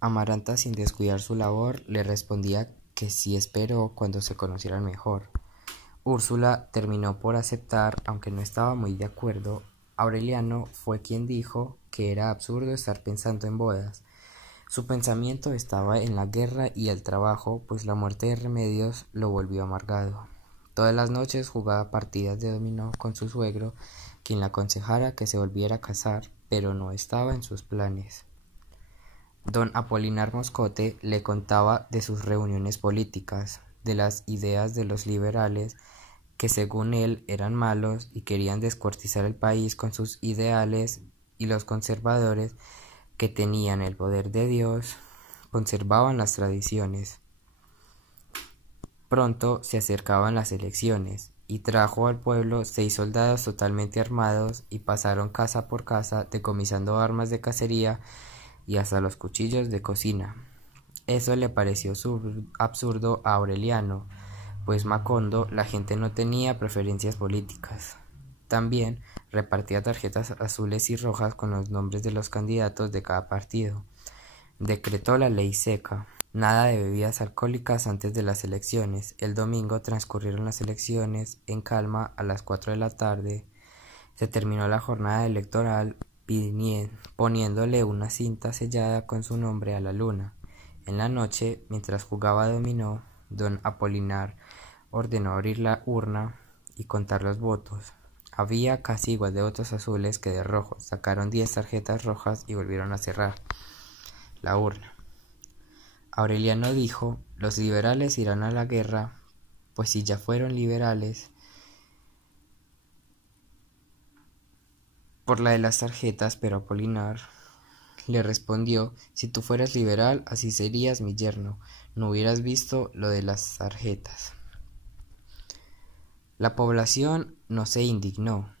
Amaranta, sin descuidar su labor, le respondía que sí esperó cuando se conocieran mejor. Úrsula terminó por aceptar, aunque no estaba muy de acuerdo. Aureliano fue quien dijo que era absurdo estar pensando en bodas. Su pensamiento estaba en la guerra y el trabajo, pues la muerte de Remedios lo volvió amargado. Todas las noches jugaba partidas de dominó con su suegro, quien le aconsejara que se volviera a casar, pero no estaba en sus planes. Don Apolinar Moscote le contaba de sus reuniones políticas, de las ideas de los liberales, que según él eran malos y querían descuartizar el país con sus ideales, y los conservadores, que tenían el poder de Dios, conservaban las tradiciones. Pronto se acercaban las elecciones, y trajo al pueblo 6 soldados totalmente armados y pasaron casa por casa decomisando armas de cacería y hasta los cuchillos de cocina. Eso le pareció absurdo a Aureliano, pues Macondo la gente no tenía preferencias políticas. También repartía tarjetas azules y rojas con los nombres de los candidatos de cada partido. Decretó la ley seca. Nada de bebidas alcohólicas antes de las elecciones. El domingo transcurrieron las elecciones en calma a las 4 de la tarde. Se terminó la jornada electoral poniéndole una cinta sellada con su nombre a la luna. En la noche, mientras jugaba dominó, don Apolinar ordenó abrir la urna y contar los votos. Había casi igual de votos azules que de rojos. Sacaron 10 tarjetas rojas y volvieron a cerrar la urna. Aureliano dijo: los liberales irán a la guerra, pues si ya fueron liberales, por la de las tarjetas. Pero Apolinar le respondió: si tú fueras liberal, así serías mi yerno, no hubieras visto lo de las tarjetas. La población no se indignó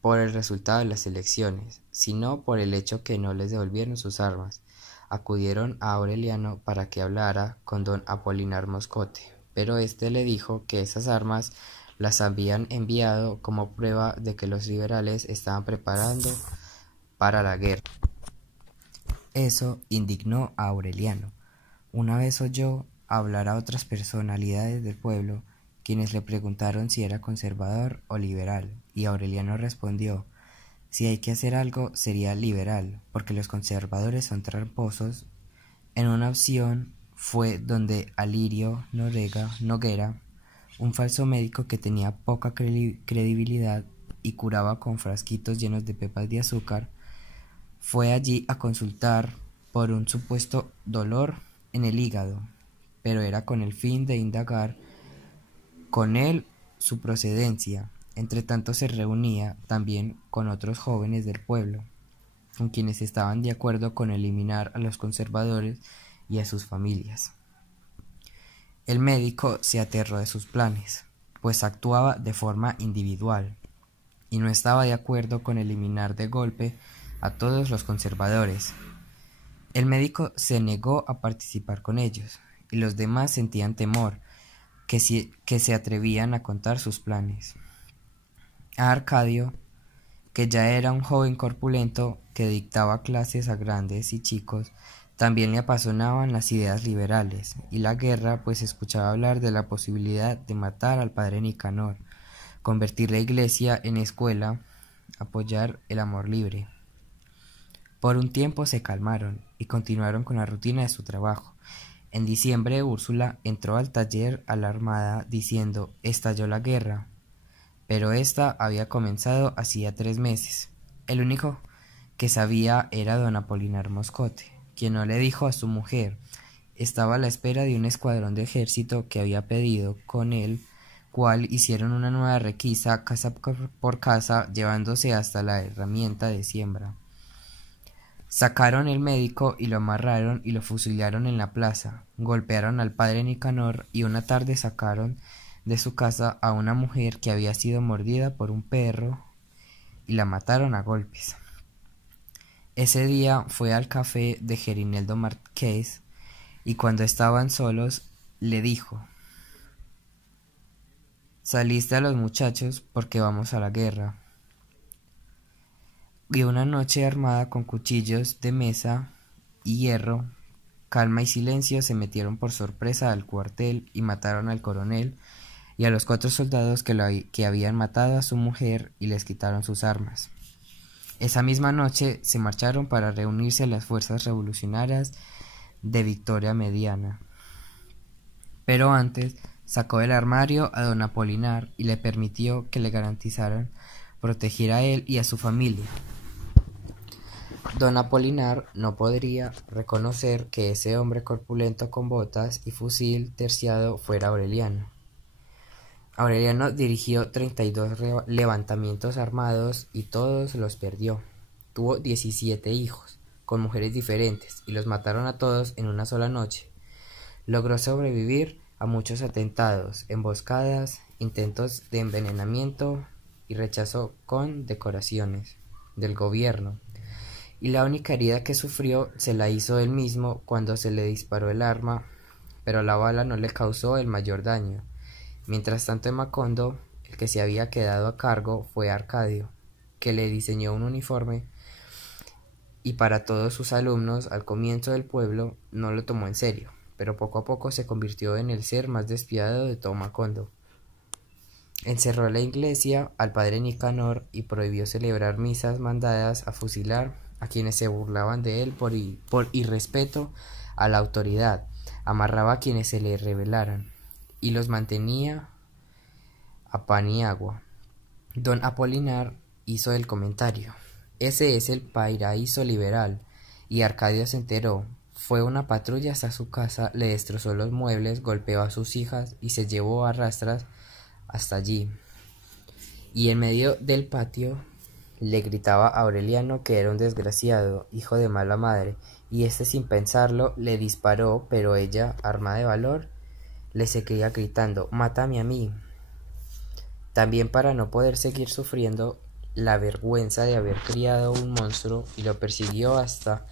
por el resultado de las elecciones, sino por el hecho que no les devolvieron sus armas. Acudieron a Aureliano para que hablara con don Apolinar Moscote, pero éste le dijo que esas armas las habían enviado como prueba de que los liberales estaban preparando para la guerra. Eso indignó a Aureliano. Una vez oyó hablar a otras personalidades del pueblo, quienes le preguntaron si era conservador o liberal, y Aureliano respondió: si hay que hacer algo, sería liberal, porque los conservadores son tramposos. En una opción fue donde Alirio Noguera, un falso médico que tenía poca credibilidad y curaba con frasquitos llenos de pepas de azúcar, fue allí a consultar por un supuesto dolor en el hígado, pero era con el fin de indagar con él su procedencia. Entre tanto se reunía también con otros jóvenes del pueblo, con quienes estaban de acuerdo con eliminar a los conservadores y a sus familias. El médico se aterró de sus planes, pues actuaba de forma individual, y no estaba de acuerdo con eliminar de golpe a todos los conservadores. El médico se negó a participar con ellos, y los demás sentían temor que se atrevían a contar sus planes. A Arcadio, que ya era un joven corpulento que dictaba clases a grandes y chicos, también le apasionaban las ideas liberales y la guerra, pues escuchaba hablar de la posibilidad de matar al padre Nicanor, convertir la iglesia en escuela, apoyar el amor libre. Por un tiempo se calmaron y continuaron con la rutina de su trabajo. En diciembre Úrsula entró al taller alarmada diciendo: estalló la guerra. Pero esta había comenzado hacía 3 meses. El único que sabía era don Apolinar Moscote, quien no le dijo a su mujer. Estaba a la espera de un escuadrón de ejército que había pedido, con el cual hicieron una nueva requisa casa por casa, llevándose hasta la herramienta de siembra. Sacaron el médico y lo amarraron y lo fusilaron en la plaza. Golpearon al padre Nicanor y una tarde sacaron de su casa a una mujer que había sido mordida por un perro y la mataron a golpes. Ese día fue al café de Gerineldo Marqués y cuando estaban solos le dijo: saliste a los muchachos porque vamos a la guerra. Y una noche armada con cuchillos de mesa y hierro calma y silencio, se metieron por sorpresa al cuartel y mataron al coronel y a los 4 soldados que habían matado a su mujer y les quitaron sus armas. Esa misma noche se marcharon para reunirse a las fuerzas revolucionarias de Victoria Mediana. Pero antes sacó del armario a don Apolinar y le permitió que le garantizaran proteger a él y a su familia. Don Apolinar no podría reconocer que ese hombre corpulento con botas y fusil terciado fuera Aureliano. Aureliano dirigió 32 levantamientos armados y todos los perdió. Tuvo 17 hijos, con mujeres diferentes, y los mataron a todos en una sola noche. Logró sobrevivir a muchos atentados, emboscadas, intentos de envenenamiento y rechazo condecoraciones del gobierno. Y la única herida que sufrió se la hizo él mismo cuando se le disparó el arma, pero la bala no le causó el mayor daño. Mientras tanto, en Macondo, el que se había quedado a cargo fue Arcadio, que le diseñó un uniforme y para todos sus alumnos al comienzo del pueblo no lo tomó en serio, pero poco a poco se convirtió en el ser más despiadado de todo Macondo. Encerró la iglesia al padre Nicanor y prohibió celebrar misas mandadas a fusilar a quienes se burlaban de él por irrespeto a la autoridad, amarraba a quienes se le rebelaran y los mantenía a pan y agua. Don Apolinar hizo el comentario: ese es el paraíso liberal, y Arcadio se enteró. Fue una patrulla hasta su casa, le destrozó los muebles, golpeó a sus hijas y se llevó a rastras hasta allí. Y en medio del patio le gritaba a Aureliano que era un desgraciado, hijo de mala madre, y éste sin pensarlo le disparó, pero ella, armada de valor, le seguía gritando: «Mátame a mí», también para no poder seguir sufriendo la vergüenza de haber criado un monstruo, y lo persiguió hasta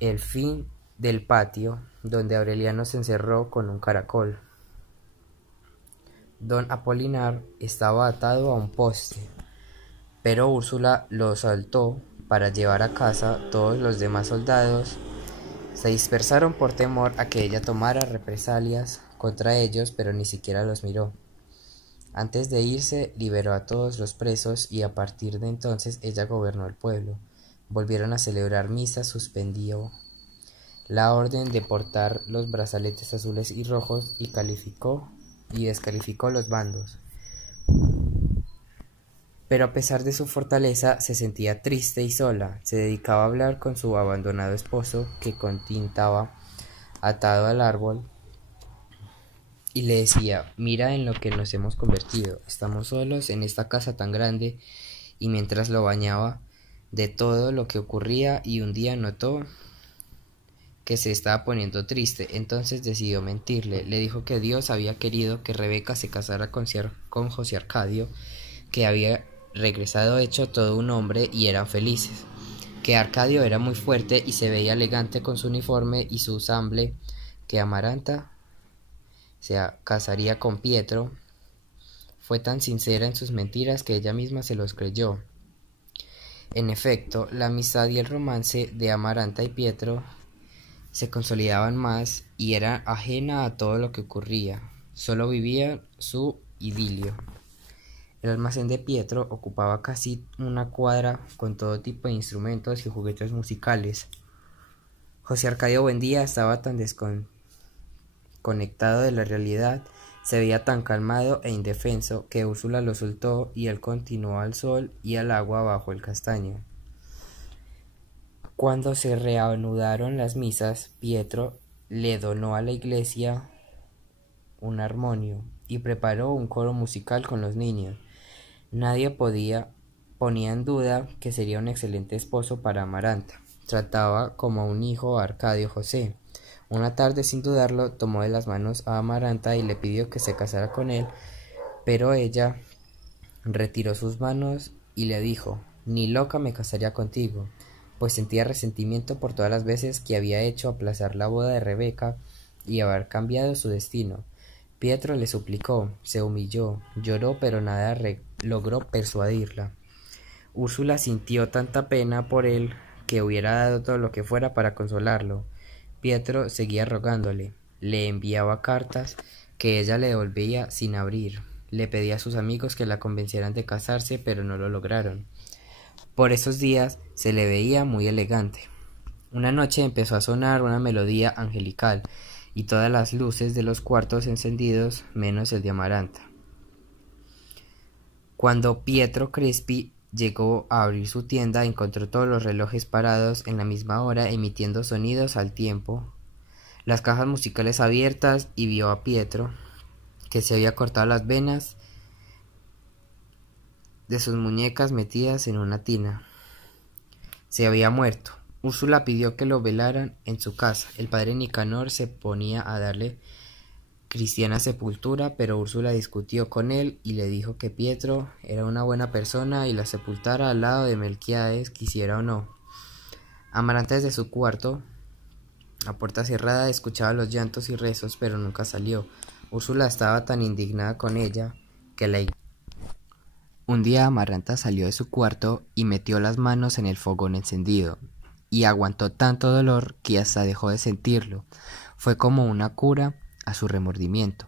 el fin del patio, donde Aureliano se encerró con un caracol. Don Apolinar estaba atado a un poste, pero Úrsula lo soltó para llevar a casa. Todos los demás soldados se dispersaron por temor a que ella tomara represalias contra ellos, pero ni siquiera los miró. Antes de irse, liberó a todos los presos y a partir de entonces ella gobernó el pueblo. Volvieron a celebrar misas, suspendió la orden de portar los brazaletes azules y rojos y descalificó los bandos. Pero a pesar de su fortaleza, se sentía triste y sola. Se dedicaba a hablar con su abandonado esposo, que continuaba atado al árbol, y le decía: «Mira en lo que nos hemos convertido. Estamos solos en esta casa tan grande». Y mientras lo bañaba de todo lo que ocurría, y un día notó que se estaba poniendo triste, entonces decidió mentirle. Le dijo que Dios había querido que Rebeca se casara con José Arcadio, que había regresado hecho todo un hombre y eran felices, que Arcadio era muy fuerte y se veía elegante con su uniforme y su sable, que Amaranta se casaría con Pietro. Fue tan sincera en sus mentiras que ella misma se los creyó. En efecto, la amistad y el romance de Amaranta y Pietro se consolidaban más y era ajena a todo lo que ocurría. Solo vivía su idilio. El almacén de Pietro ocupaba casi una cuadra con todo tipo de instrumentos y juguetes musicales. José Arcadio Buendía estaba tan desconectado de la realidad, se veía tan calmado e indefenso, que Úrsula lo soltó y él continuó al sol y al agua bajo el castaño. Cuando se reanudaron las misas, Pietro le donó a la iglesia un armonio y preparó un coro musical con los niños. Nadie ponía en duda que sería un excelente esposo para Amaranta. Trataba como un hijo a Arcadio José. Una tarde, sin dudarlo, tomó de las manos a Amaranta y le pidió que se casara con él, pero ella retiró sus manos y le dijo: «Ni loca me casaría contigo», pues sentía resentimiento por todas las veces que había hecho aplazar la boda de Rebeca y haber cambiado su destino. Pietro le suplicó, se humilló, lloró, pero nada logró persuadirla. Úrsula sintió tanta pena por él que hubiera dado todo lo que fuera para consolarlo, Pietro seguía rogándole, le enviaba cartas que ella le devolvía sin abrir, le pedía a sus amigos que la convencieran de casarse, pero no lo lograron. Por esos días se le veía muy elegante. Una noche empezó a sonar una melodía angelical y todas las luces de los cuartos encendidos menos el de Amaranta. Cuando Pietro Crespi llegó a abrir su tienda, encontró todos los relojes parados en la misma hora, emitiendo sonidos al tiempo, las cajas musicales abiertas, y vio a Pietro, que se había cortado las venas de sus muñecas metidas en una tina. Se había muerto. Úrsula pidió que lo velaran en su casa. El padre Nicanor se ponía a darle cristiana sepultura, pero Úrsula discutió con él y le dijo que Pietro era una buena persona y la sepultara al lado de Melquiades, quisiera o no. Amaranta, desde su cuarto, a puerta cerrada, escuchaba los llantos y rezos, pero nunca salió. Úrsula estaba tan indignada con ella que la ignoró. Un día Amaranta salió de su cuarto y metió las manos en el fogón encendido, y aguantó tanto dolor que hasta dejó de sentirlo. Fue como una cura a su remordimiento.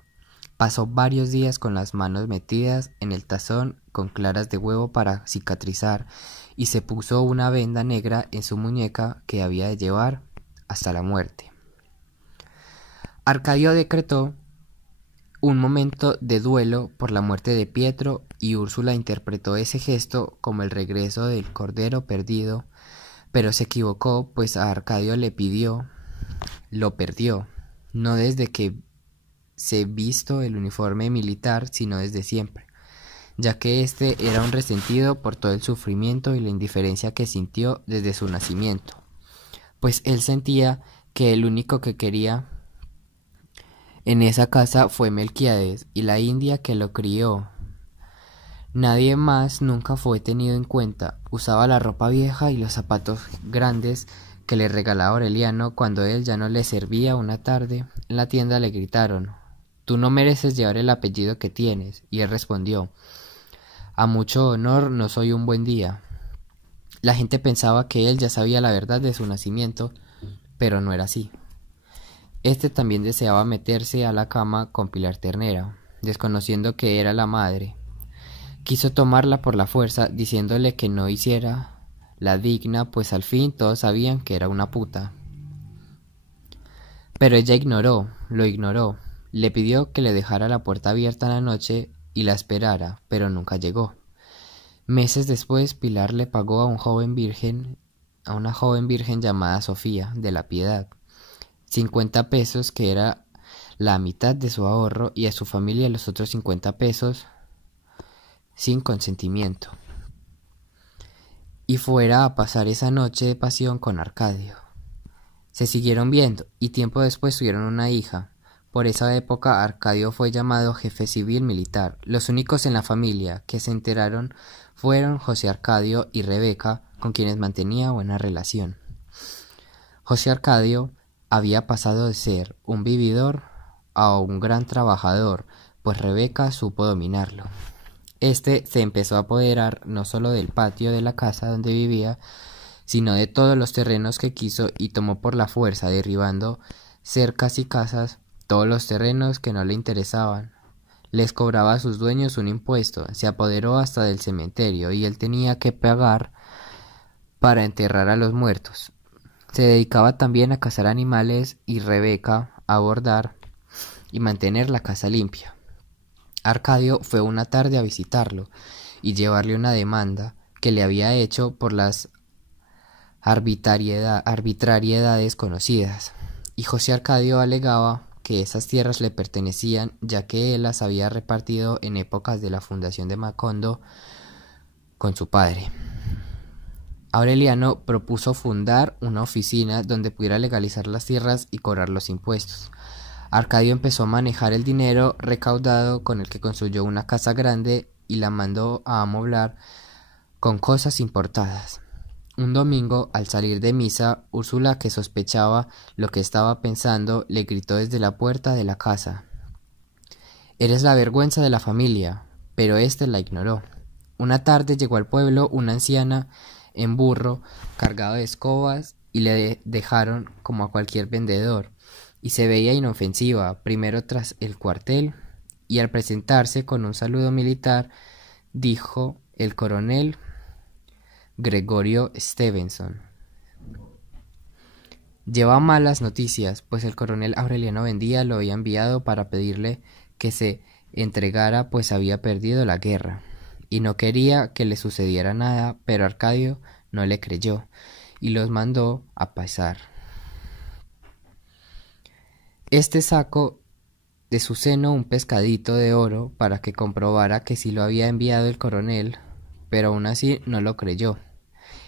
Pasó varios días con las manos metidas en el tazón con claras de huevo para cicatrizar, y se puso una venda negra en su muñeca que había de llevar hasta la muerte. Arcadio decretó un momento de duelo por la muerte de Pietro, y Úrsula interpretó ese gesto como el regreso del cordero perdido, pero se equivocó, pues a Arcadio lo perdió, no desde que se visto el uniforme militar, sino desde siempre, ya que éste era un resentido por todo el sufrimiento y la indiferencia que sintió desde su nacimiento, pues él sentía que el único que quería en esa casa fue Melquiades y la india que lo crió. Nadie más nunca fue tenido en cuenta. Usaba la ropa vieja y los zapatos grandes que le regalaba Aureliano. Cuando él ya no le servía una tarde, en la tienda le gritaron: «Tú no mereces llevar el apellido que tienes», y él respondió: «A mucho honor no soy un buen día». La gente pensaba que él ya sabía la verdad de su nacimiento, pero no era así. Este también deseaba meterse a la cama con Pilar Ternera, desconociendo que era la madre. Quiso tomarla por la fuerza, diciéndole que no hiciera la digna, pues al fin todos sabían que era una puta. Pero ella lo ignoró. Le pidió que le dejara la puerta abierta en la noche y la esperara, pero nunca llegó. Meses después, Pilar le pagó a una joven virgen llamada Sofía, de la Piedad, 50 pesos, que era la mitad de su ahorro, y a su familia los otros 50 pesos, sin consentimiento, y fuera a pasar esa noche de pasión con Arcadio. Se siguieron viendo, y tiempo después tuvieron una hija. Por esa época Arcadio fue llamado jefe civil militar. Los únicos en la familia que se enteraron fueron José Arcadio y Rebeca, con quienes mantenía buena relación. José Arcadio había pasado de ser un vividor a un gran trabajador, pues Rebeca supo dominarlo. Este se empezó a apoderar no solo del patio de la casa donde vivía, sino de todos los terrenos que quiso, y tomó por la fuerza, derribando cercas y casas, todos los terrenos que no le interesaban. Les cobraba a sus dueños un impuesto, se apoderó hasta del cementerio, y él tenía que pagar para enterrar a los muertos. Se dedicaba también a cazar animales, y Rebeca a bordar y mantener la casa limpia. Arcadio fue una tarde a visitarlo y llevarle una demanda que le había hecho por las arbitrariedades conocidas, y José Arcadio alegaba que esas tierras le pertenecían, ya que él las había repartido en épocas de la fundación de Macondo con su padre. Aureliano propuso fundar una oficina donde pudiera legalizar las tierras y cobrar los impuestos. Arcadio empezó a manejar el dinero recaudado, con el que construyó una casa grande y la mandó a amoblar con cosas importadas. Un domingo, al salir de misa, Úrsula, que sospechaba lo que estaba pensando, le gritó desde la puerta de la casa: «Eres la vergüenza de la familia», pero éste la ignoró. Una tarde llegó al pueblo una anciana en burro, cargado de escobas y le dejaron como a cualquier vendedor, y se veía inofensiva, primero tras el cuartel, y al presentarse con un saludo militar, dijo el coronel Gregorio Stevenson: lleva malas noticias, pues el coronel Aureliano Buendía lo había enviado para pedirle que se entregara, pues había perdido la guerra, y no quería que le sucediera nada, pero Arcadio no le creyó, y los mandó a pasar. Este sacó de su seno un pescadito de oro para que comprobara que sí lo había enviado el coronel, pero aún así no lo creyó,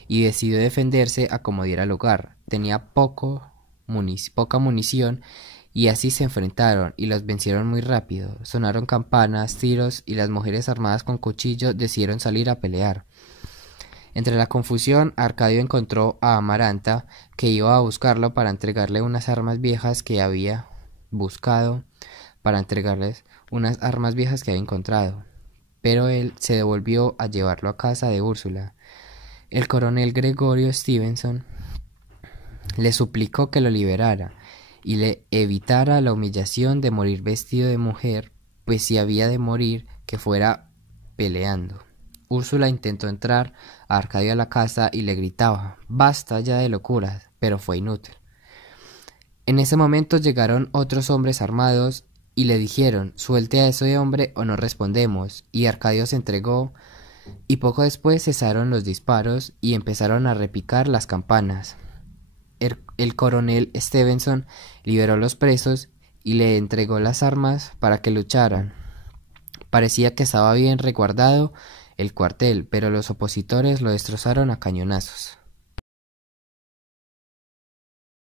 y decidió defenderse a como diera lugar. Tenía poca munición, y así se enfrentaron, y los vencieron muy rápido. Sonaron campanas, tiros, y las mujeres armadas con cuchillo decidieron salir a pelear. Entre la confusión, Arcadio encontró a Amaranta, que iba a buscarlo para entregarle unas armas viejas que había encontrado, pero él se devolvió a llevarlo a casa de Úrsula. El coronel Gregorio Stevenson le suplicó que lo liberara y le evitara la humillación de morir vestido de mujer, pues si había de morir, que fuera peleando. Úrsula intentó entrar a Arcadio a la casa y le gritaba: «Basta ya de locuras», pero fue inútil. En ese momento llegaron otros hombres armados y le dijeron: «Suelte a ese hombre o no respondemos», y Arcadio se entregó, y poco después cesaron los disparos y empezaron a repicar las campanas. El coronel Stevenson liberó a los presos y le entregó las armas para que lucharan. Parecía que estaba bien resguardado el cuartel, pero los opositores lo destrozaron a cañonazos.